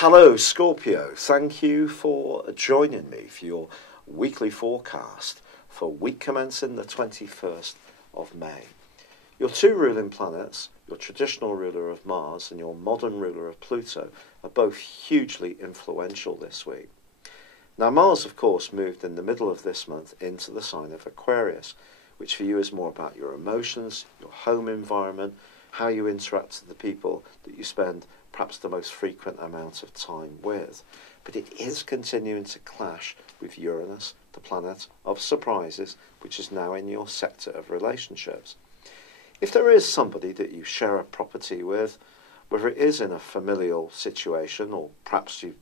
Hello Scorpio, thank you for joining me for your weekly forecast for week commencing the 21st of May. Your two ruling planets, your traditional ruler of Mars and your modern ruler of Pluto, are both hugely influential this week. Now Mars, of course, moved in the middle of this month into the sign of Aquarius, which for you is more about your emotions, your home environment, how you interact with the people that you spend perhaps the most frequent amount of time with. But it is continuing to clash with Uranus, the planet of surprises, which is now in your sector of relationships. If there is somebody that you share a property with, whether it is in a familial situation or perhaps you're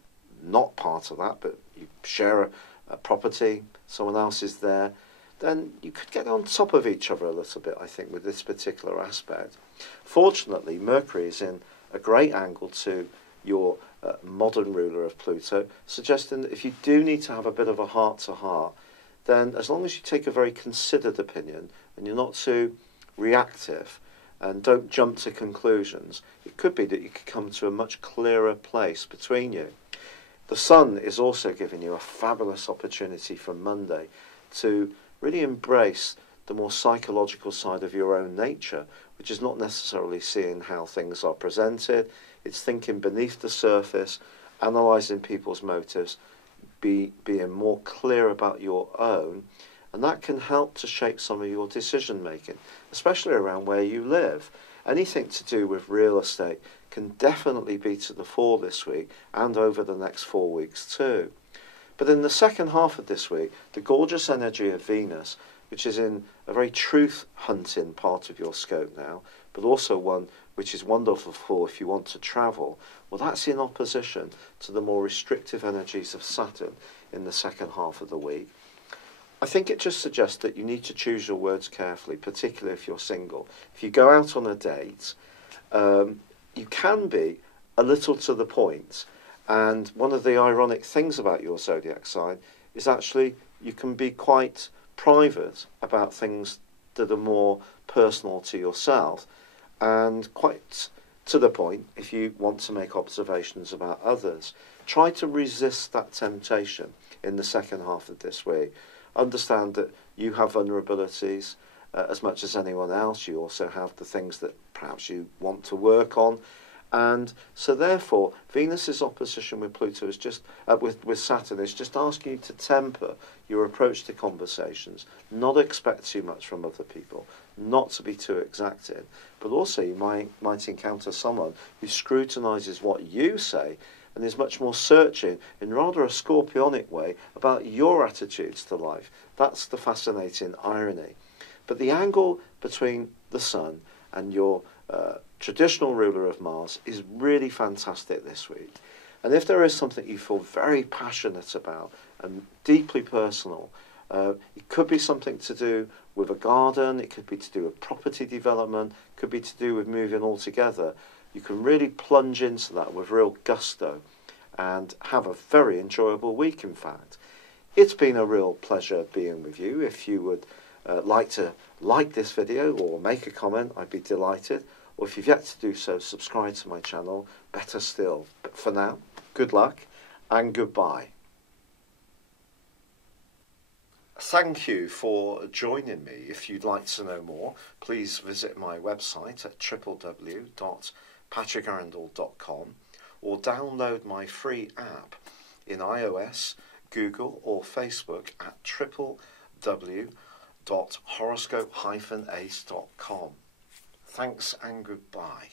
not part of that, but you share a property, someone else is there, then you could get on top of each other a little bit, I think, with this particular aspect. Fortunately, Mercury is in a great angle to your modern ruler of Pluto, suggesting that if you do need to have a bit of a heart-to-heart, then as long as you take a very considered opinion and you're not too reactive and don't jump to conclusions, it could be that you could come to a much clearer place between you. The Sun is also giving you a fabulous opportunity from Monday to really embrace the more psychological side of your own nature, which is not necessarily seeing how things are presented. It's thinking beneath the surface, analysing people's motives, being more clear about your own, and that can help to shape some of your decision making, especially around where you live. Anything to do with real estate can definitely be to the fore this week and over the next 4 weeks too. But in the second half of this week, the gorgeous energy of Venus, which is in a very truth-hunting part of your scope now, but also one which is wonderful for if you want to travel, well, that's in opposition to the more restrictive energies of Saturn in the second half of the week. I think it just suggests that you need to choose your words carefully, particularly if you're single. If you go out on a date, you can be a little to the point. And one of the ironic things about your zodiac sign is actually you can be quite private about things that are more personal to yourself and quite to the point if you want to make observations about others. Try to resist that temptation in the second half of this week. Understand that you have vulnerabilities as much as anyone else. You also have the things that perhaps you want to work on. And so therefore, Venus's opposition with Pluto is just with Saturn is just asking you to temper your approach to conversations, not expect too much from other people, not to be too exacting, but also you might encounter someone who scrutinises what you say and is much more searching in rather a scorpionic way about your attitudes to life. That's the fascinating irony. But the angle between the Sun and your traditional ruler of Mars is really fantastic this week. And if there is something you feel very passionate about and deeply personal, it could be something to do with a garden, it could be to do with property development, it could be to do with moving altogether. You can really plunge into that with real gusto and have a very enjoyable week, in fact. It's been a real pleasure being with you. If you would like to like this video or make a comment, I'd be delighted. Or if you've yet to do so, subscribe to my channel, better still. But for now, good luck and goodbye. Thank you for joining me. If you'd like to know more, please visit my website at www.patrickarundell.com or download my free app in iOS, Google or Facebook at www.horoscope-ace.com. Thanks and goodbye.